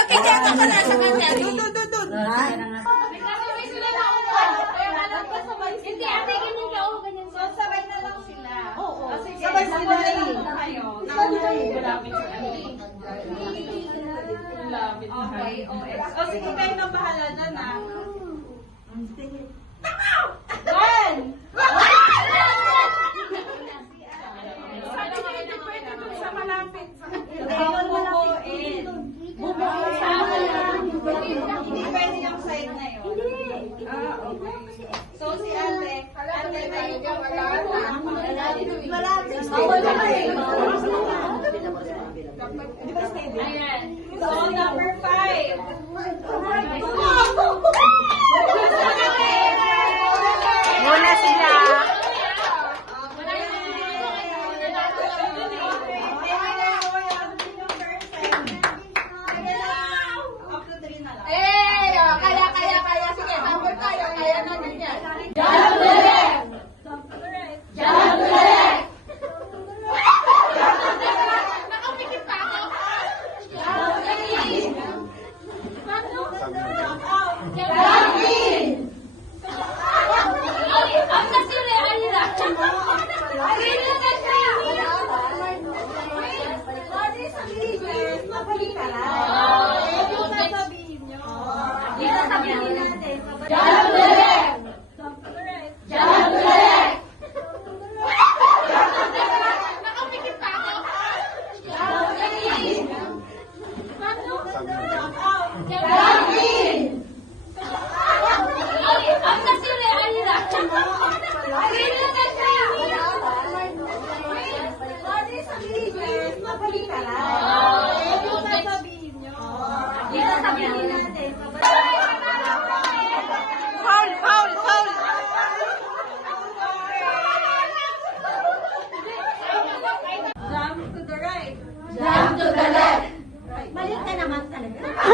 Magkikita ka na sa kanya. Hindi, ate, ganyan ka. Oo, ganyan. So, sabay na lang sila. Oo. Sabay sila kayo. Malapit sa kanila. Malapit sa kanila. O, sige, kayo nang bahala dyan, ha? One! Sa malapit. Hindi pwede yung side na yun. Okay. So, si ate may malapit. Ayan. So, number 5. Muna sila. Jump to the left. Balik ka naman talaga.